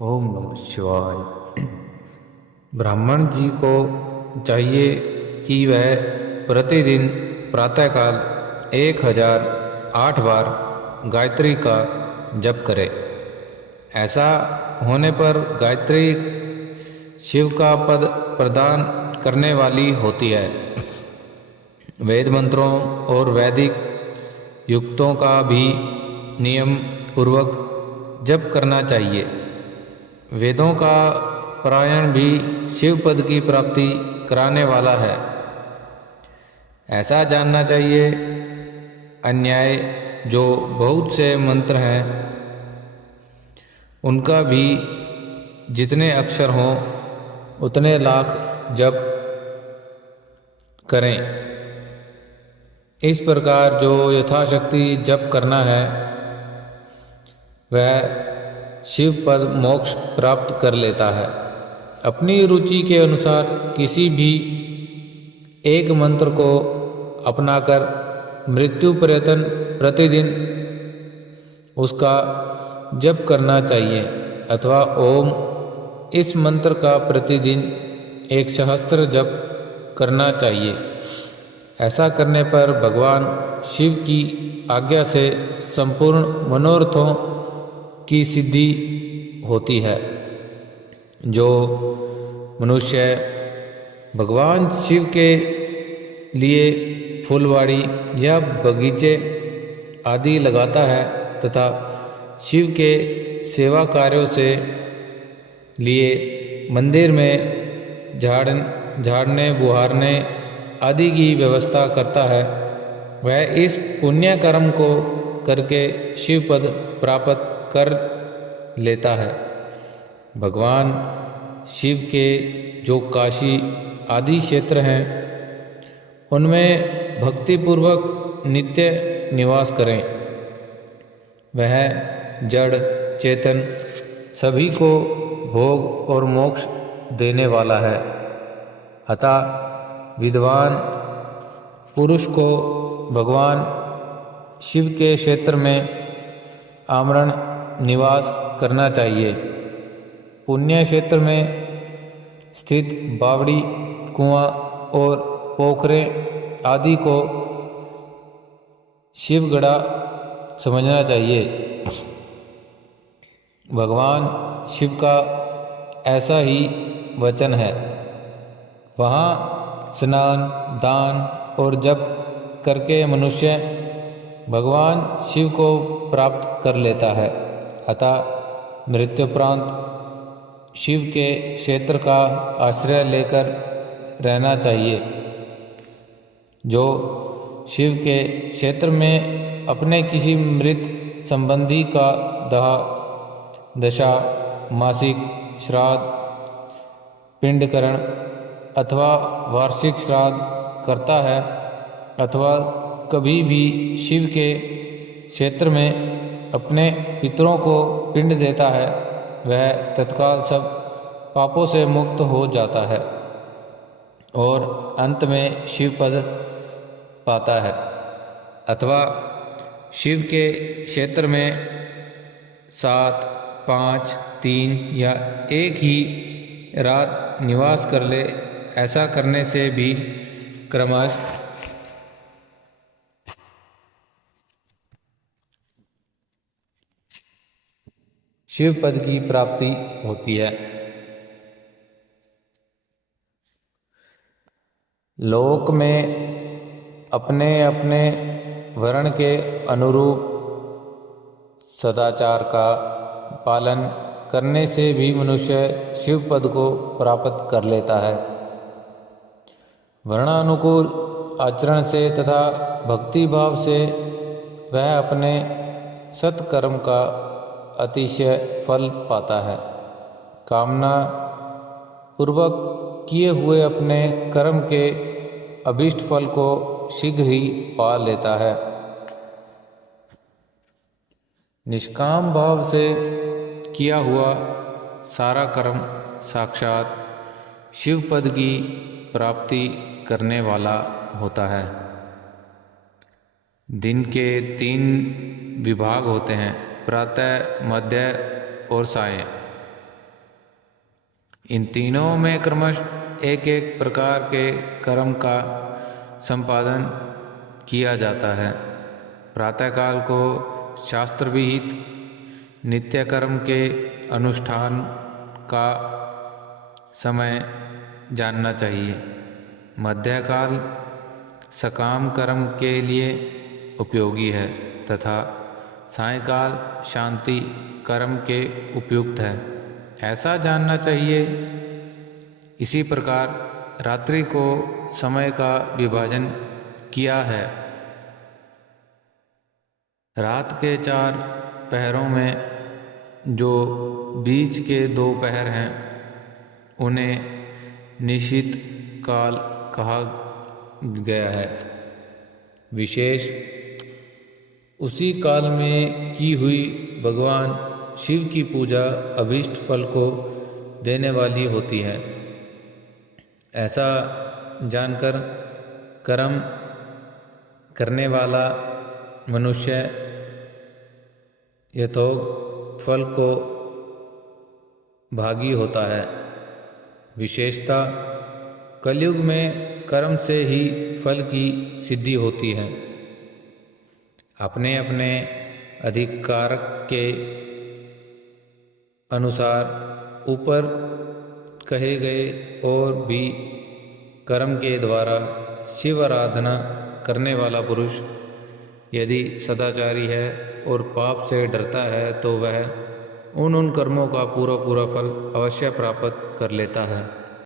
ओम नमः शिवाय। ब्राह्मण जी को चाहिए कि वह प्रतिदिन प्रातःकाल 1008 बार गायत्री का जप करे। ऐसा होने पर गायत्री शिव का पद प्रदान करने वाली होती है। वेद मंत्रों और वैदिक युक्तों का भी नियम पूर्वक जप करना चाहिए। वेदों का पारायण भी शिव पद की प्राप्ति कराने वाला है, ऐसा जानना चाहिए। अन्याय जो बहुत से मंत्र हैं उनका भी जितने अक्षर हों उतने लाख जप करें। इस प्रकार जो यथाशक्ति जप करना है वह शिव पद मोक्ष प्राप्त कर लेता है। अपनी रुचि के अनुसार किसी भी एक मंत्र को अपनाकर मृत्यु पर्यंत प्रतिदिन उसका जप करना चाहिए, अथवा ओम इस मंत्र का प्रतिदिन 1 सहस्त्र जप करना चाहिए। ऐसा करने पर भगवान शिव की आज्ञा से संपूर्ण मनोरथों की सिद्धि होती है। जो मनुष्य भगवान शिव के लिए फुलवाड़ी या बगीचे आदि लगाता है तथा शिव के सेवा कार्यों से लिए मंदिर में झाड़ने बुहारने आदि की व्यवस्था करता है, वह इस पुण्य कर्म को करके शिव पद प्राप्त कर लेता है। भगवान शिव के जो काशी आदि क्षेत्र हैं उनमें भक्तिपूर्वक नित्य निवास करें। वह जड़ चेतन सभी को भोग और मोक्ष देने वाला है। अतः विद्वान पुरुष को भगवान शिव के क्षेत्र में आमरण निवास करना चाहिए। पुण्य क्षेत्र में स्थित बावड़ी, कुआं और पोखरें आदि को शिवगढ़ा समझना चाहिए। भगवान शिव का ऐसा ही वचन है, वहाँ स्नान दान और जप करके मनुष्य भगवान शिव को प्राप्त कर लेता है। अतः मृत्युपरांत शिव के क्षेत्र का आश्रय लेकर रहना चाहिए। जो शिव के क्षेत्र में अपने किसी मृत संबंधी का दाह दशा मासिक श्राद्ध पिंडकरण अथवा वार्षिक श्राद्ध करता है, अथवा कभी भी शिव के क्षेत्र में अपने पितरों को पिंड देता है, वह तत्काल सब पापों से मुक्त हो जाता है और अंत में शिव पद पाता है। अथवा शिव के क्षेत्र में 7, 5, 3 या एक ही रात निवास कर ले। ऐसा करने से भी क्रमशः शिव पद की प्राप्ति होती है। लोक में अपने अपने वर्ण के अनुरूप सदाचार का पालन करने से भी मनुष्य शिव पद को प्राप्त कर लेता है। वर्णानुकूल आचरण से तथा भक्ति भाव से वह अपने सत्कर्म का अतिशय फल पाता है। कामना पूर्वक किए हुए अपने कर्म के अभीष्ट फल को शीघ्र ही पा लेता है। निष्काम भाव से किया हुआ सारा कर्म साक्षात शिव पद की प्राप्ति करने वाला होता है। दिन के 3 विभाग होते हैं, प्रातः, मध्य और सायं। इन तीनों में क्रमश एक एक प्रकार के कर्म का संपादन किया जाता है। प्रातःकाल को शास्त्र विहित नित्य कर्म के अनुष्ठान का समय जानना चाहिए। मध्यकाल सकाम कर्म के लिए उपयोगी है तथा सायंकाल शांति कर्म के उपयुक्त है, ऐसा जानना चाहिए। इसी प्रकार रात्रि को समय का विभाजन किया है। रात के 4 पहरों में जो बीच के 2 पहर हैं उन्हें निशित काल कहा गया है। विशेष उसी काल में की हुई भगवान शिव की पूजा अभीष्ट फल को देने वाली होती है। ऐसा जानकर कर्म करने वाला मनुष्य यथोक्त फल को भागी होता है। विशेषता कलयुग में कर्म से ही फल की सिद्धि होती है। अपने अपने अधिकार के अनुसार ऊपर कहे गए और भी कर्म के द्वारा शिव आराधना करने वाला पुरुष यदि सदाचारी है और पाप से डरता है तो वह उन कर्मों का पूरा फल अवश्य प्राप्त कर लेता है।